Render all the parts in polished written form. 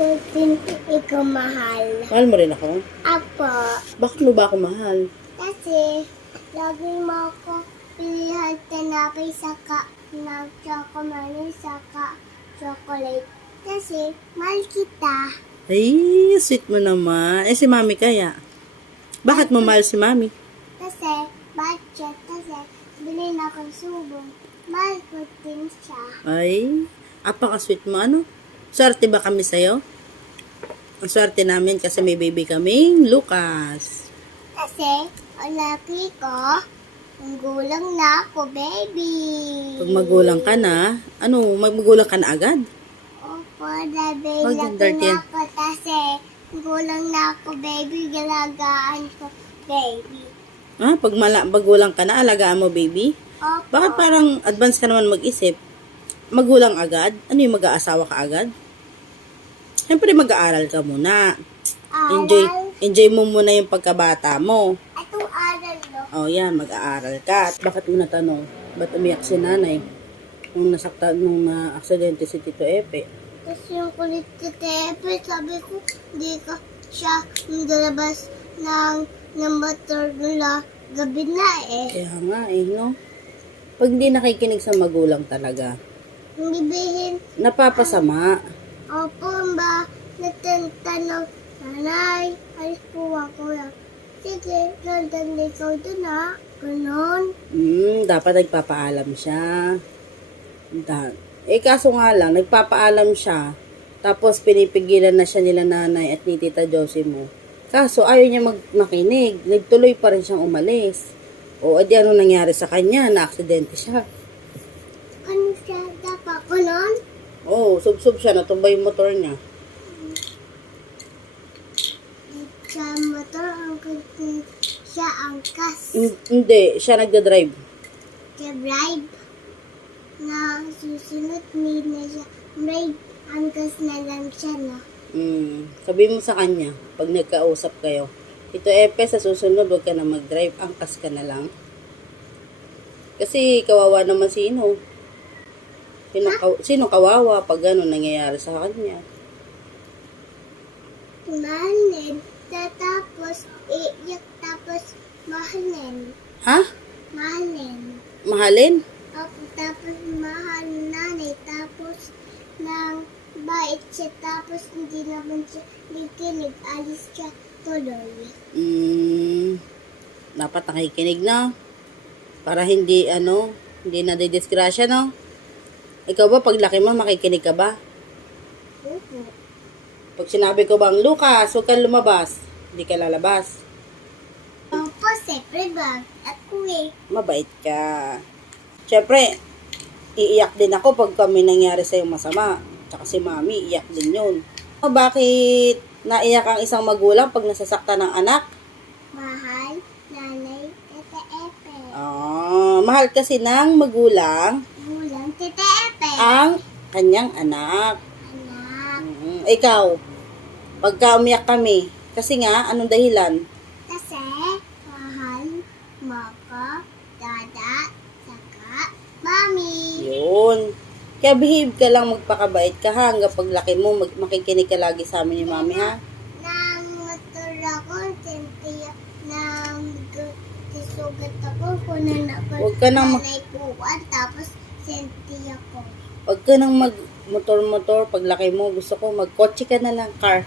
ko din ikaw mahal. Mahal mo rin ako? Apo, Bakit mo ba ako mahal? kasi lagi mo ako pilihan tinapay saka ng chocolate saka chocolate. Kasi mahal kita. Ay, sweet mo naman. Eh, si mami kaya? Bakit mo mahal si mami? Kasi budget. Kasi bilhin ako subong. Mahal ko din siya. Ay, apaka-sweet mo. Ano? Swerte ba kami sa'yo? Ang swerte namin kasi may baby kaming Lucas. Kasi ang laki ko, ang gulang na ako, baby. Pag magulang ka na, ano, magulang ka na agad? Opo, baby, Wag yung laki dirty na yan. ako. Kasi gulang na ako, baby. Galagaan ko, baby. Ah, pag magulang ka na, alagaan mo baby? Opo. Bakit parang advance ka naman mag-isip? Magulang agad? Ano yung mag-aasawa ka agad? Siyempre mag-aaral ka muna. Enjoy mo muna yung pagkabata mo. Itong aral, no? Oh, yan, mag-aaral ka. At bakit mo natanong? Ba't umiyak si nanay? Nung na-aksidente si Tito Epe. Tapos yung kulit si Tepe, sabi ko, hindi ko siya nilabas ng motor nila. Gabi na eh. Kaya nga no? Pag hindi nakikinig sa magulang talaga, Hindi bihin, napapasama. opo ba, natanong, nanay, alis po ako lang. Sige, nandan ikaw dun ha. Ganon. Dapat nagpapaalam siya. Kaso nga lang, nagpapaalam siya. Tapos pinipigilan na siya nila nanay at ni Tita Josie mo. Kaso ayaw niya makinig. Nagtuloy pa rin siyang umalis. O edi ano nangyari sa kanya? Na-aksidente siya. Ano siya, dapat ko nun? Oo, sub-sub siya. Natumbay yung motor niya. Sa motor, ang kasi siya angkas. Hindi, siya nagda-drive. Sa bribe na susunod na siya. Bribe, angkas na lang siya na. Sabi mo sa kanya, pag nagkausap kayo, ito Epe, sa susunod, huwag ka na mag-drive, angkas ka na lang. Kasi kawawa naman sino. Sino kawawa pag gano'n nangyayari sa kanya? Mahalin. Tapos, iiyak. Tapos, mahalin. Ha? Mahalin. Mahalin? Tapos, mahal nanay. Tapos, nang bait siya. Tapos, hindi naman siya nakikinig. Alis siya tuloy. Dapat nakikinig na. Para hindi, hindi nadidisgrasya, no? Ikaw ba, paglaki mo, makikinig ka ba? Opo. Pag sinabi ko bang, Lucas, huwag kang lumabas, hindi ka lalabas. Opo, siyempre ba? Ako eh. Mabait ka. Siyempre, iiyak din ako pag kami nangyari sa'yo masama. Tsaka si mami, iiyak din yun. Bakit naiyak ang isang magulang pag nasasaktan ng anak? Mahal, nanay, tete Epe. Mahal kasi ng magulang Gulang, tete Epe. ang kanyang anak. Anak. Ikaw, pagka umiyak kami, kasi nga, anong dahilan? Kasi, mahal mo ko, dada, saka, mami. Yun. Kaya behave ka lang, magpakabait ka ha. Hanggang paglaki mo, makikinig ka lagi sa amin ni mami ha. Nang motor ako, sentiya, nang sugat ako, kunan ako, Huwag ka nang nanay kuwan, tapos sentiya ko. Huwag ka nang mag-motor-motor. Paglaki mo, gusto ko mag-kotse ka na lang, car.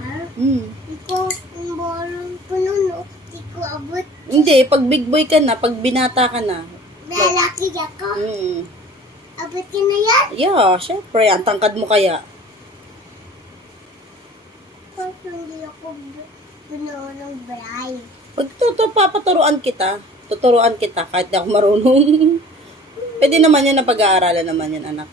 Car? Hmm. Ikaw, ang borong ko nun, no? Di ko abot. Hindi, pag big boy ka na, pag binata ka na. Malaki ako. Abot ka na yan? Yeah, syempre. Ang tangkad mo kaya. Kasi hindi ako bunuo ng bribe. Pag papaturuan kita. Tuturuan kita kahit di ako marunong. Pwede naman yan na pag-aaralan naman yan, anak.